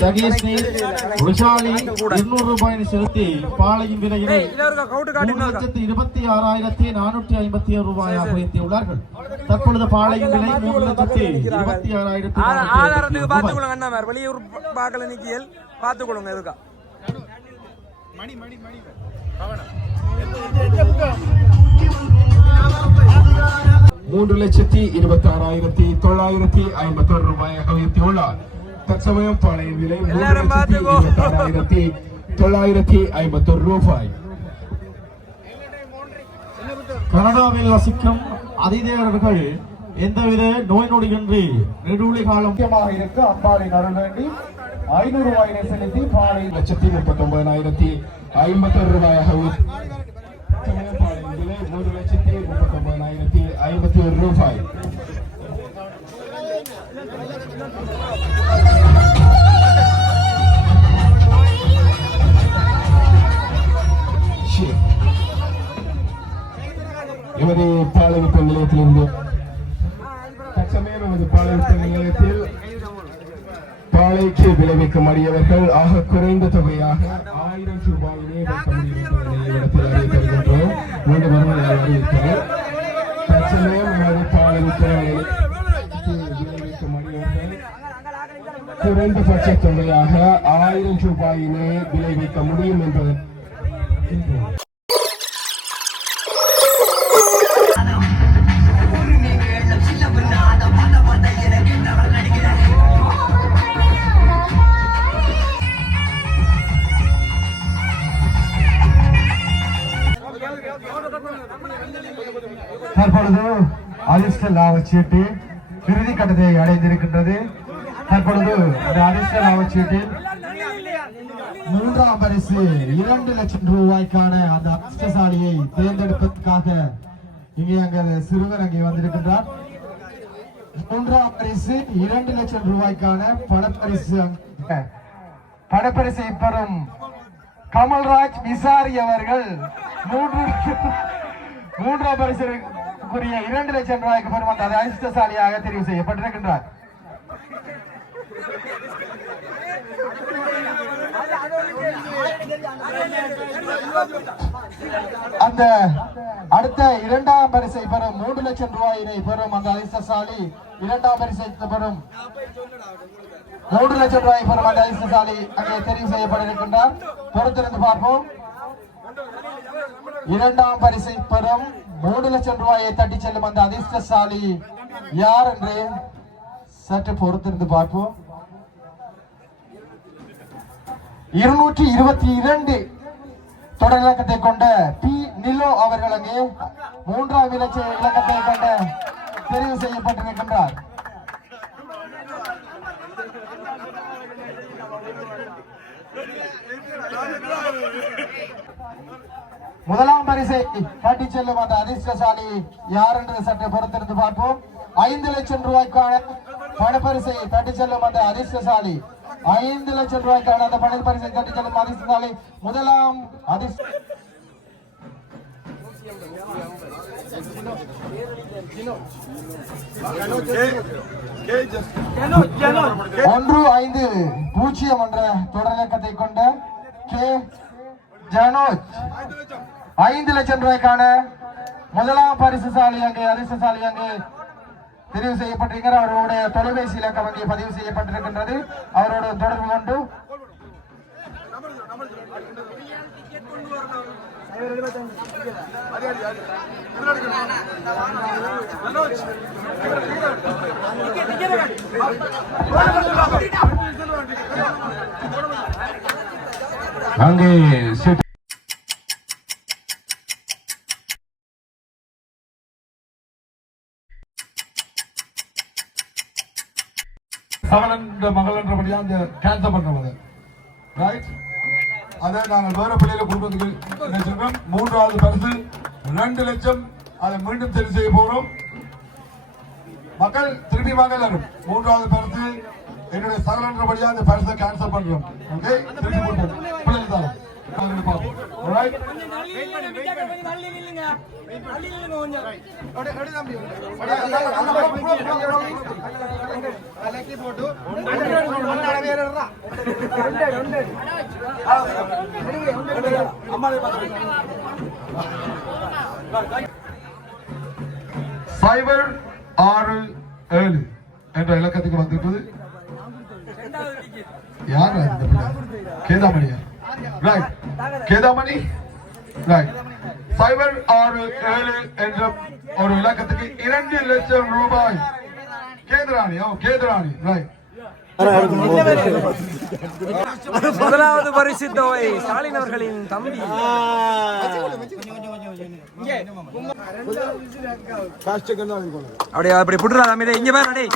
ஜகேஷ்னி விஷாலி இருநூறு ரூபாய் செலுத்தி பாளையின் விலையினை மூன்று லட்சத்து இருபத்தி ஆறாயிரத்தி நானூற்றி ஐம்பத்தி ஏழு ரூபாயாக உயர்த்தியுள்ளார்கள் தற்பொழுது பாளையின் விலை மூன்று லட்சத்தி இருபத்தி ஆறாயிரத்தி ஆதாரத்துக்கு பார்த்துக்கொள்ளுங்க அண்ணா மேர். வெளியூர் பார்க்கல நிக்கியல். பார்த்துக்கொள்ளுங்க இருக்கா மூன்று லட்சத்தி இருபத்தி ஆறாயிரத்தி தொள்ளாயிரத்தி ஐம்பத்தி ஒரு ரூபாயாக உயர்த்தியுள்ளார் தற்சமயம் பாளைய விலை ஆறாயிரத்தி தொள்ளாயிரத்தி ஐம்பத்தி ஒரு ரூபாய் கனடாவில் வசிக்கும் அதிதேவர்கள் எந்தவித நோய் நொடியின்றி நெடுவழி காலம் முக்கியமாக இருக்கு அம்பாளின் அருள் வேண்டி ஐநூறு ரூபாயினை செலுத்தி பாலை லட்சத்தி முப்பத்தி ஒன்பதாயிரத்தி ஐம்பத்தி ஒரு ரூபாயாக மூன்று லட்சத்தி முப்பத்தி ஒன்பதாயிரத்தி ஐம்பத்தி ஒரு ரூபாய் நமது எமது நிலையத்தில் பாளைக்கு விளைவிக்கும் அடியவர்கள் ஆக குறைந்த தொகையாக ஆயிரம் ரூபாயிலே மீண்டும் தற்சமயம் விளைவிக்கும் அடியவர்கள் குறைந்தபட்ச தொகையாக ஆயிரம் ரூபாயினை விளைவிக்க முடியும் என்பதை அதிர்ஷ்ட லாபச்சீட்டு இறுதி கட்டத்தை அடைந்திருக்கின்றது. தற்பொழுது அந்த அதிர்ஷ்ட லாபச்சீட்டில் மூன்றாம் பரிசு இரண்டு லட்சம் ரூபாய்க்கான அந்த அதிர்ஷ்டசாலியை தேர்ந்தெடுப்பதற்காக இங்கே அங்க சிறுவர் அங்கே வந்திருக்கின்றார். மூன்றாம் பரிசு இரண்டு லட்சம் ரூபாய்க்கான பணப்பரிசு அங்க. பணப்பரிசை பெறும் கமல்ராஜ் விசாரி அவர்கள் மூன்று மூன்றாம் பரிசு பரிசுக்குரிய இரண்டு லட்சம் ரூபாய்க்கு பெறும் அந்த அதிர்ஷ்டசாலியாக தெரிவு செய்யப்பட்டிருக்கின்றார். அந்த அடுத்த இரண்டாம் பரிசை பெறும் மூன்று லட்சம் ரூபாயினை பெறும் அந்த அதிர்ஷ்டசாலி இரண்டாம் பரிசை பெறும் மூன்று லட்சம் ரூபாய் பெறும் அந்த அதிர்ஷ்டசாலி அங்கே தெரிவு செய்யப்பட்டிருக்கின்றார். பொறுத்திருந்து பார்ப்போம். இரண்டாம் பரிசை பெறும் மூணு லட்சம் ரூபாயை தட்டி செல்லும் அந்த அதிர்ஷ்டசாலி யார் என்று சற்று பொறுத்திருந்து பார்ப்போம். இருநூற்றி இருபத்தி இரண்டு தொடர் இலக்கத்தை கொண்ட பி. நிலோ அவர்கள் அங்கே மூன்றாம் இலட்ச இலக்கத்தை கொண்ட தெரிவு செய்யப்பட்டிருக்கின்றார். முதலாம் பரிசை காட்டி செல்லும் அந்த அதிர்ஷ்டசாலி யார் என்று சற்று பொறுத்திருந்து பார்ப்போம். ஐந்து லட்சம் ரூபாய்க்கான பணப்பரிசை தட்டி செல்லும் அந்த அதிர்ஷ்டசாலி. ஐந்து லட்சம் ரூபாய்க்கான அந்த பணப்பரிசை தட்டி செல்லும் அதிர்ஷ்டசாலி முதலாம் அதிர்ஷ்ட ஒன்று ஐந்து பூஜ்ஜியம் என்ற தொடரிலக்கத்தை கொண்ட கே ஜனோஜ். ஐந்து லட்சம் ரூபாய்க்கான முதலாம் பரிசுசாலி அங்கே சாலை அங்கே தெரிவு செய்யப்பட்டிருக்கிறார் அவருடைய தொலைபேசி இலக்கம் அங்கே பதிவு செய்யப்பட்டிருக்கின்றது. அவரோட தொடர்பு கொண்டு அங்கே சவணன் மகள் என்றபடியா அந்த கேன்சல் பண்றது ரைட் அதை நாங்கள் வேற பிள்ளையில குடும்பத்துக்கு நினைச்சிருக்கோம் மூன்றாவது பரிசு ரெண்டு லட்சம். அதை மீண்டும் தெரிவு செய்ய போறோம். மக்கள் திரும்பி வாங்க எல்லாரும். மூன்றாவது பரிசு என்னுடைய சகலன்றபடியா அந்த பரிசை கேன்சல் பண்றோம். ஓகே திரும்பி கொடுப்போம் பிள்ளைகள் தரோம். சைபர் ஆறு ஏழு என்ற இலக்கத்துக்கு வந்திருப்பது யார்? கேதாமணியா ரைட் கேதாமணி. சைபர் ஆறு ஏழு என்ற ஒரு இலக்கத்துக்கு இரண்டு லட்சம் ரூபாய். கேதராணி. ஓ கேதராணி. ரைட் முதலாவது பரிசு தொகை ஸ்டாலின் அவர்களின் தம்பி. அப்படியே அப்படி புட்டுறா தம்பி இங்க பாரு டேய்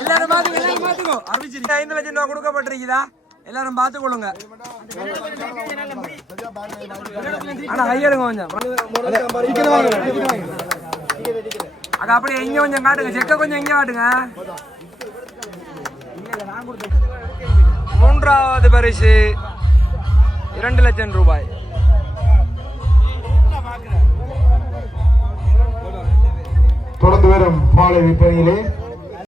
எல்லாரும் பாத்துக்கோ அறிவிச்சிருக்கீங்க ஐந்து லட்சம் ரூபாய் கொடுக்கப்பட்டிருக்குதா? எல்லாரும் பாத்துக்கொள்ளுங்க ஆனா கையெடுங்க கொஞ்சம். அக்கா அப்படியே இங்க கொஞ்சம் காட்டுங்க. செக்க கொஞ்சம் இங்க காட்டுங்க. மூன்றாவது பரிசு இரண்டு லட்சம் ரூபாய். தொடர்ந்து வரும் பாலை விற்பனையிலே.